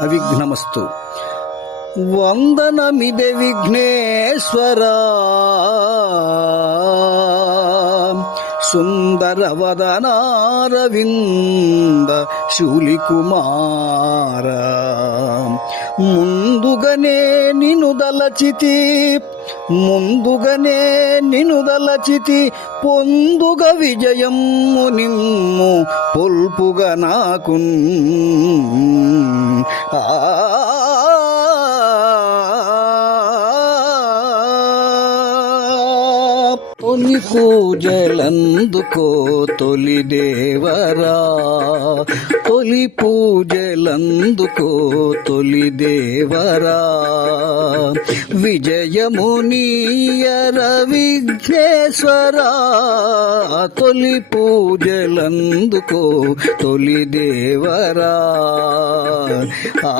అవిఘ్నమస్తు. వందనమిదే విఘ్నేశ్వరా సుందరవదనారవింద శూలికుమార. ముందుగానే నిను దలచితి ముందుగానే నిను దలచితి పొందుగ విజయము నిమ్ము పొల్పుగా నాకు తొలి పూజలందుకో తొలి దేవరా? తొలి పూజలందుకో తొలి దేవరా? విజయము విఘ్నేశ్వరా తొలి పూజలందుకో తొలి దేవరా? ఆ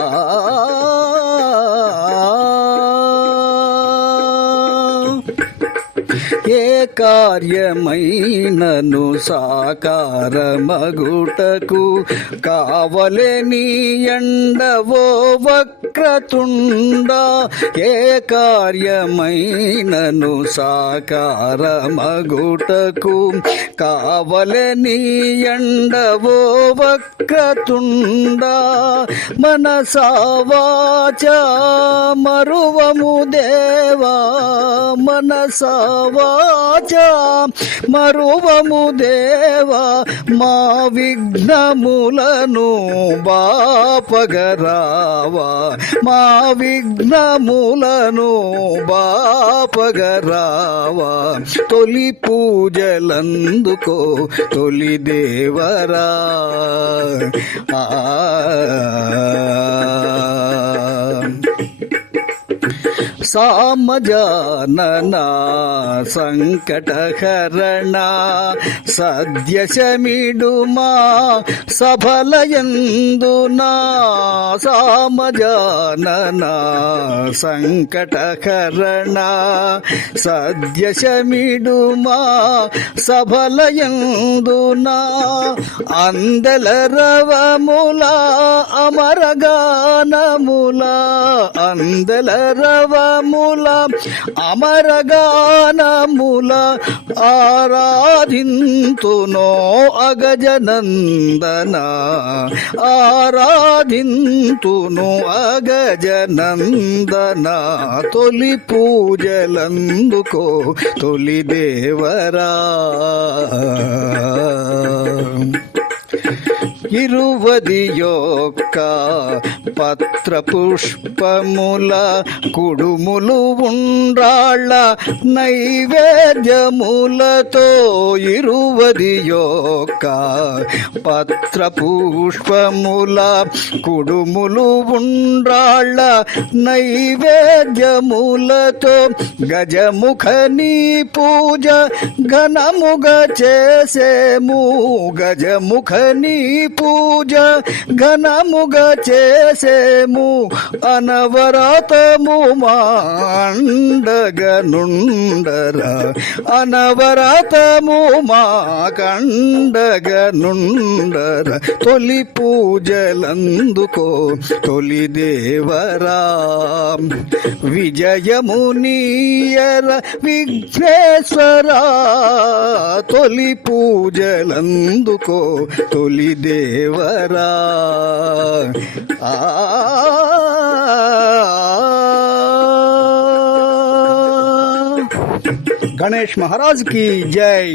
ఏ కార్యమైనను సాకారమగుటకు కావలేని ఎండవో వక్రతుండ. ఏ కార్యమైనను సాకారమగుటకు కావలేని ఎండవో వక్రతుండ. మనసావాచ మరువము దేవా వాచ మరువము దేవా మా విఘ్నములను బాపగరావా మా విఘ్నములను బాపగరావా. తొలి పూజలందుకో తొలి దేవరా. ఆ సామజానన సంకటహరణ సద్యశమిడుమా సఫలయందునా సామజానన సంకటహరణ సద్యశమిడుమా సఫలయందునా అందల రవముల అమరగానముల అందల రవముల అమరగానముల ఆరాధింతునో అగజనందన. ఆరాధింతును అగజనందన. తొలి పూజలందుకో తొలి దేవరా. ఇరువది యొక్క పత్ర పుష్పముల కుడుములు ఉండ్రాళ్ళ నైవేద్యములతో ఇరువది యొక్క పత్ర పుష్పముల కుడుములు ఉండ్రాళ్ళ నైవేద్యములతో గజముఖ నీ పూజ ఘనముగ చేసేము. గజముఖ నీ పూజ చేసే చేసేము అనవరతము మాండగనుండరా అనవరతము మా కండగనుండరా. తొలి పూజలందుకో తొలి దేవరా. విజయము నీయర విఘ్నేశ్వరా. తొలి పూజలందుకో తొలి దేవరా. ఆ गणेश महाराज की जय।